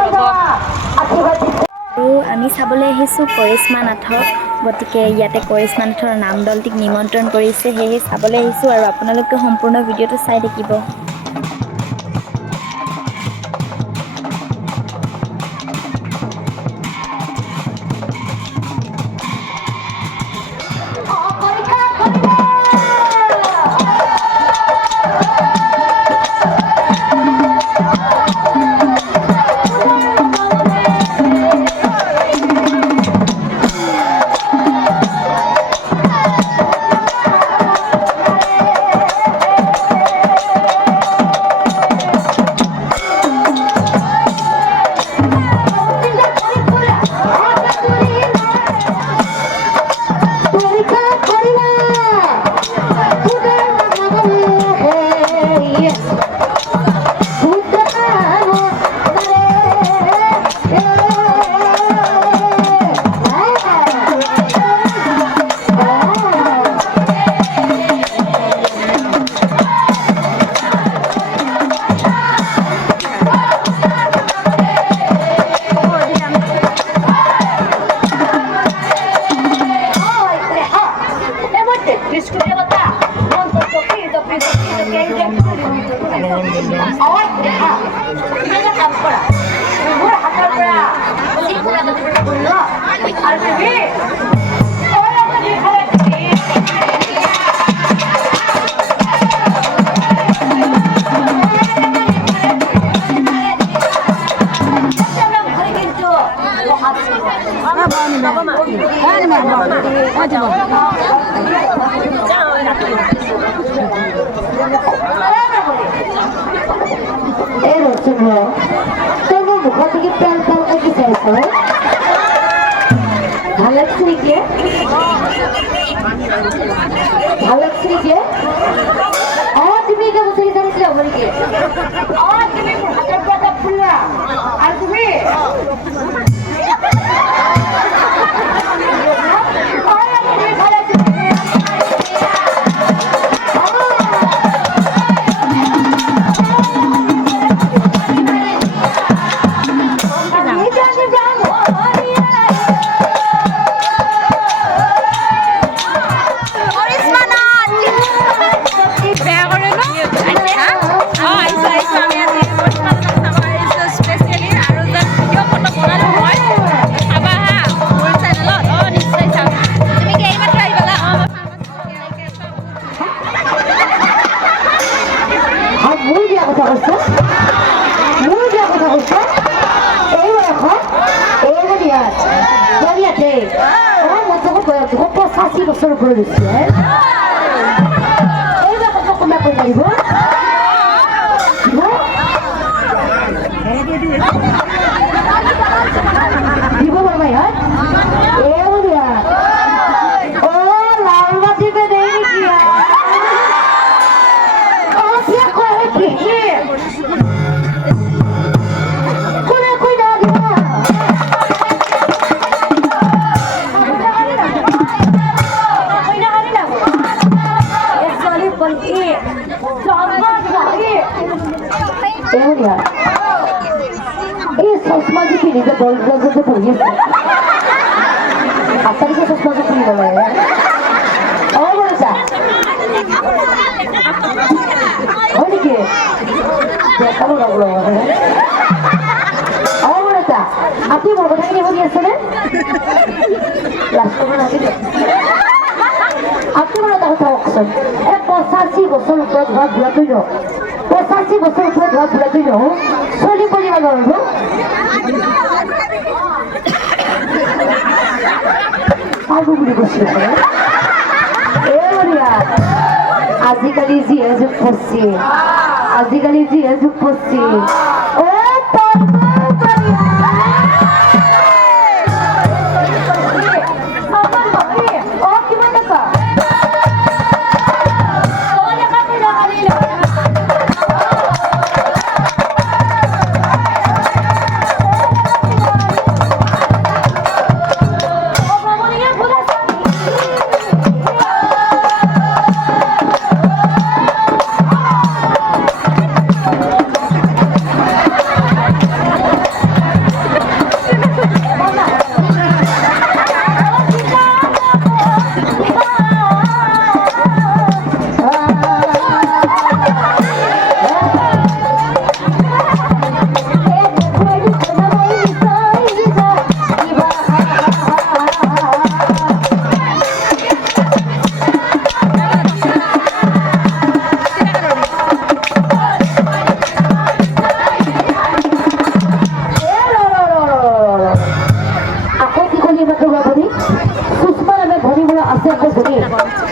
ল'ব। আৰু আমি চাবলৈ আহিছোঁ কৰিশ্মা নাথক। গতিকে ইয়াতে কৰিশ্মা নাথৰ নাম দলটিক নিমন্ত্ৰণ কৰিছে, সেয়েহে চাবলৈ আহিছোঁ আৰু আপোনালোকে সম্পূৰ্ণ ভিডিঅ'টো চাই থাকিব। আজিকালি যিহে যুগ পড়ছে, আজিকালি যিহে যুগ পড়ছে,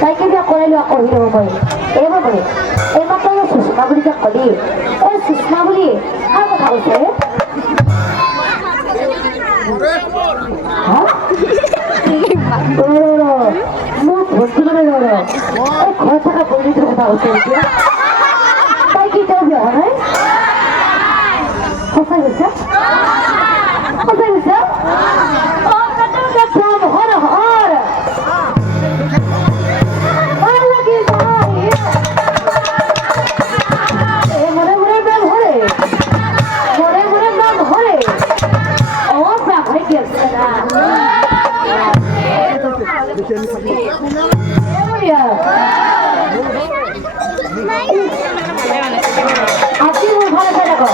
তাইকে যে করাইলো আকৌ হিরো মই এইভাবে এইমাত্ৰ সুষমা বুলি যে কলি এই সুষমা বুলি কাৰ কথা কৈছে মোৰ ভণ্টিজনে এই ঘৰত থকা বন্ধুটোৰ কথা কৈছে এতিয়া তাই কি তেওঁ বিয়া হোৱা নাই সঁচাই কৈছে সঁচাই কৈছে আপনি ভালো কৰে ৰাখো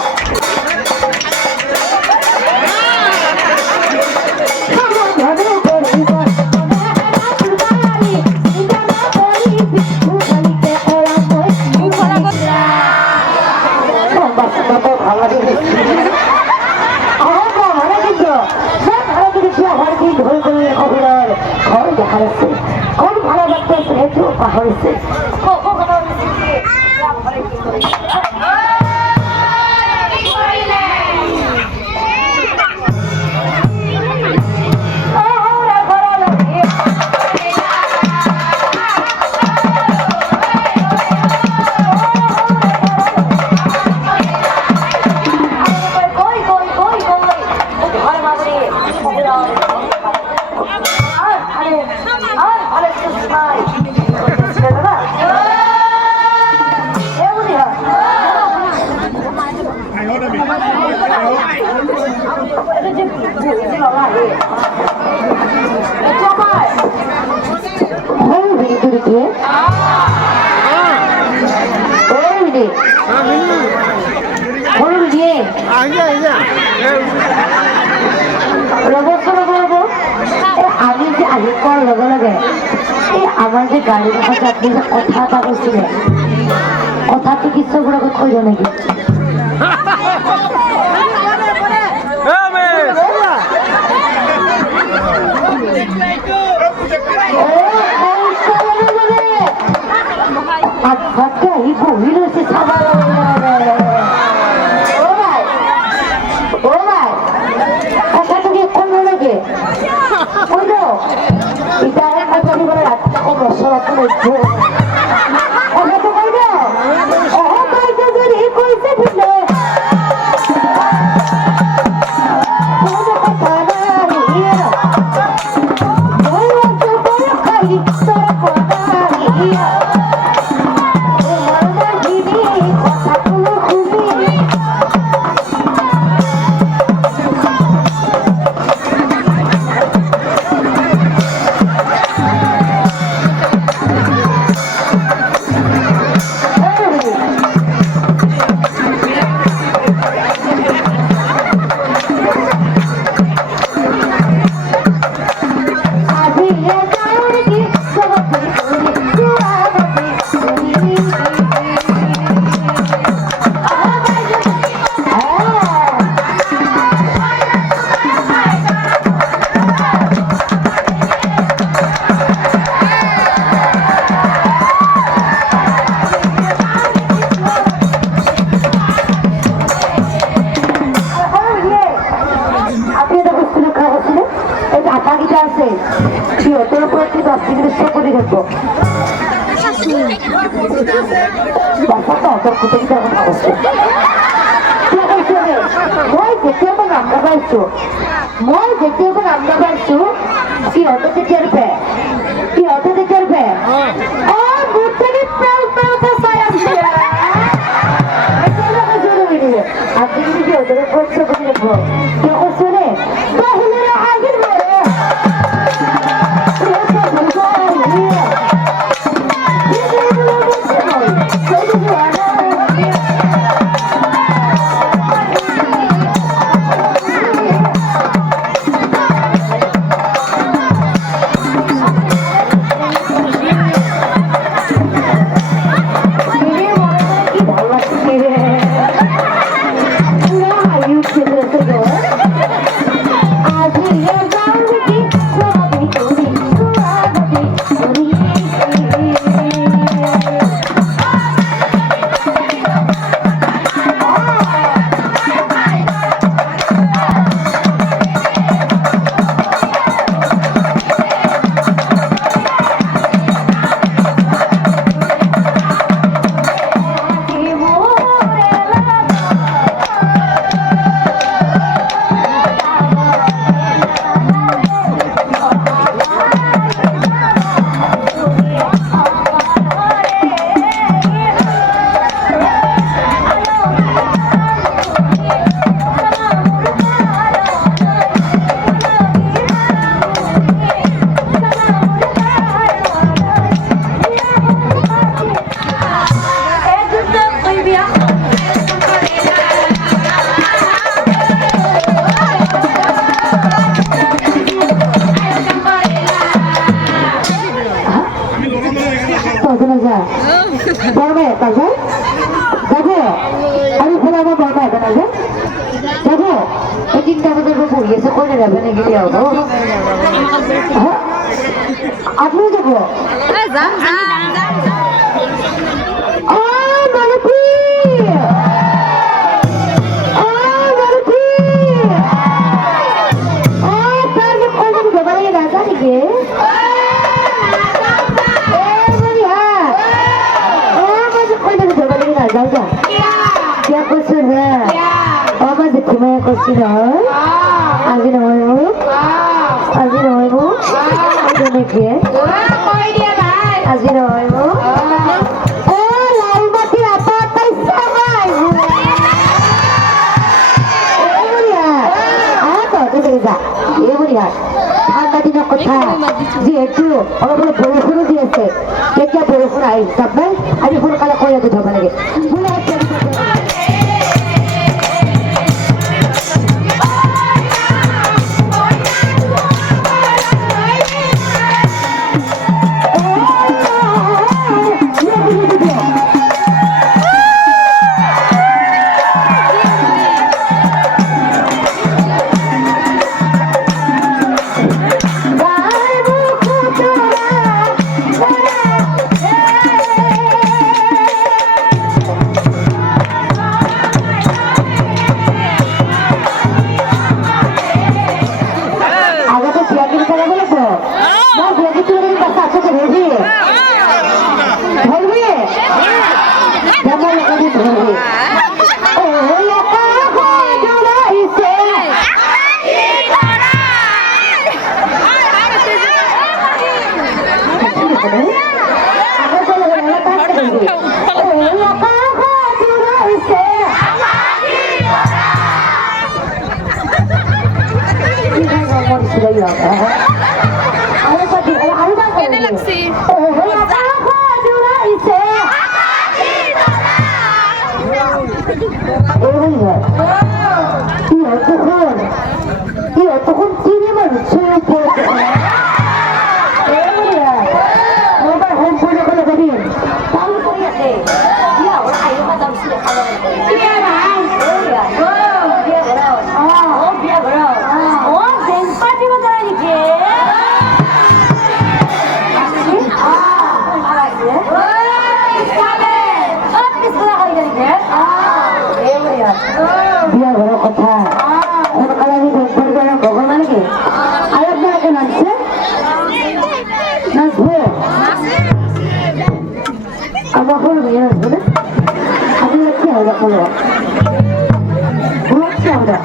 কোন ভালো লাগতে সেহেতু পাহৰিছে আমি যে আহি পোৱাৰ লগে লগে এই আমাৰ যে গাড়ীৰ কাষত আপুনি যে কথা এটা কৈছিলে কথাটো কিছু আগত কৈ দিওঁ নেকি ভাতকে আহি বহি লৈছে চাবা কথাটো কি কোন লাগে কৈ দিওঁ এতিয়া কথা দিবলৈ ৰাতি আকৌ বছৰত কথাটো কৈ দিওঁ কৈছে যদি কৈছে বুঝলে সিহঁতৰ ওপৰত 10 মিনিট চকু দি থাকিব তহঁতৰ গোটেইকেইটাৰ কথা কৈছো মই যেতিয়াৰ নাম নাপাইছো সিহঁতে তেতিয়াৰ পে আপনি যদি সিহঁতৰ ওপৰত চকু দি থাকিব কিয় কৈছো নে তারপর যাবো আমি ফেলে আমার বাবা হবে না যে যাবো এই 3টা আমাদের বই এসে করে যাবে না গিয়ে যাবো আপনিও যাবো করছি না আজি নহয়ো আজি নহয়ো তেনেকে আজি নহয়ো লাল মাটিৰ আপা ঠাণ্ডা দিনৰ কথা যিহেতু অলপ অলপ বৰষুণো দি আছে এতিয়া বৰষুণ আহি হিচাপ নাই আজি সোনকালে কৈ থব লাগে তখন চিনি মানুষ সম্পূর্ণ করে দেবেন বিয়া ঘরের কথা সোনকালে আমি ভগবান নাকি আর আপনারা নাচছে নাচবো আমার কোনো মেয়ে নাচবো না আমি কি হবে কোনো ঘুমাচ্ছি আমরা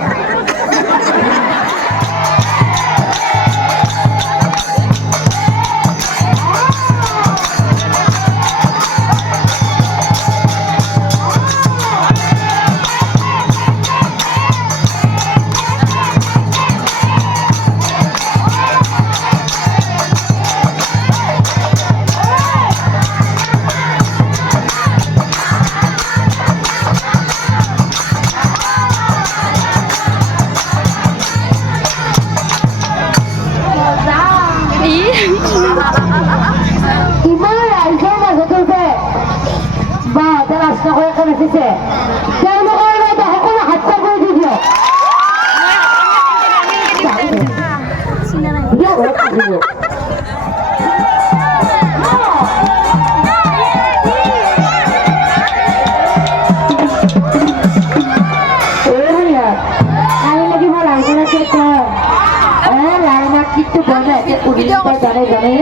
জানে জানে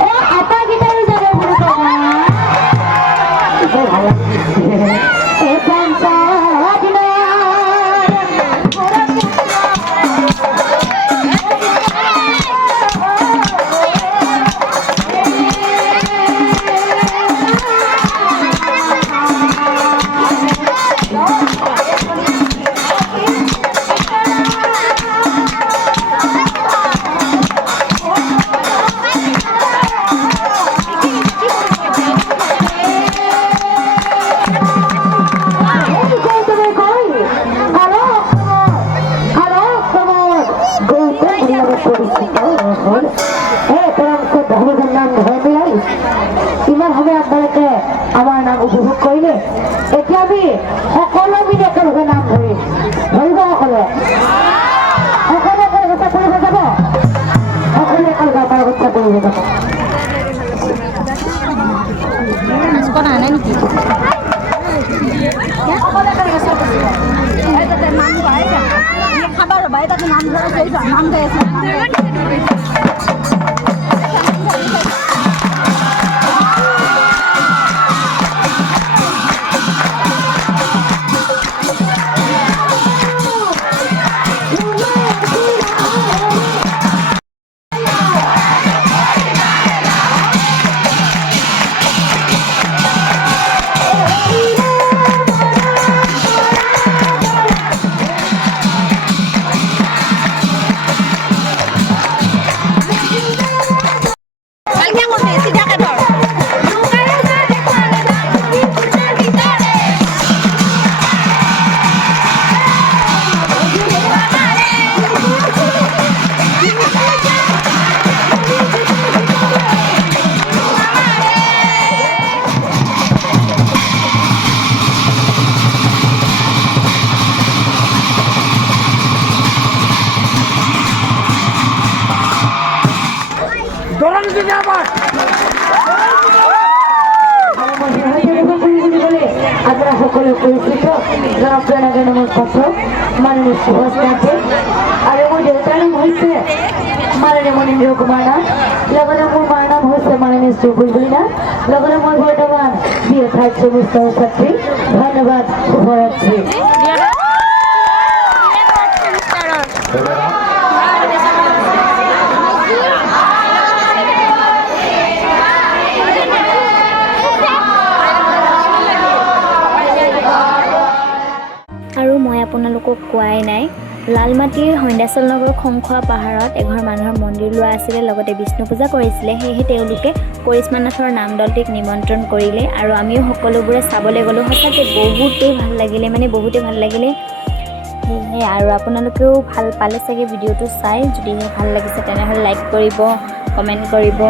ও আপা গিটারে যাবে বলে ভালো এ পঞ্চায়েত ইমান হবে আপনাদেরকে আমার নাম উপভোগ এতিয়া আমি সকলো মিলি একেলগে নাম ধৰিম ধৰিব সকলোৱে সকলো একেলগে কৰিব যাব সকলো একেলগে আমাৰ উৎসাহ কৰিব যাব খাবাৰ বাইৰে নাম ধৰা নাম দেয় আপনাৰা সকলে পৰিচিত জনপ্ৰিয় মুখপাত্ৰ মাননীয় সুভাষ গান্ধী আৰ মোৰ দেউতাৰ নাম হৈছে মাননীয় মনীন্দ্ৰ কুমাৰ নাথ লগতে মোৰ মাৰ নাম হৈছে মাননীয় শ্ৰী বুলবুলি নাথ লগতে মই বৰ্তমান বি.এ. 5 ছেমিষ্টাৰৰ ছাত্ৰী ধন্যবাদ শুভৰাত্ৰি আৰু মই আপোনালোকক কোৱাই নাই লালমাটিৰ সন্ধ্যাচল নগৰ খংখোৱা পাহাৰত এঘৰ মানুহৰ মন্দিৰ লোৱা আছিলে লগতে বিষ্ণু পূজা কৰিছিলে সেয়েহে তেওঁলোকে কৰিশ্মা নাথৰ নাম দলটিক নিমন্ত্ৰণ কৰিলে আৰু আমিও সকলোবোৰে চাবলৈ গ'লোঁ সঁচাকৈ বহুতেই ভাল লাগিলে বহুতেই ভাল লাগিলে সেয়েহে আৰু আপোনালোকেও ভাল পালে চাগে ভিডিঅ'টো চাই যদিহে ভাল লাগিছে তেনেহ'লে লাইক কৰিব কমেণ্ট কৰিব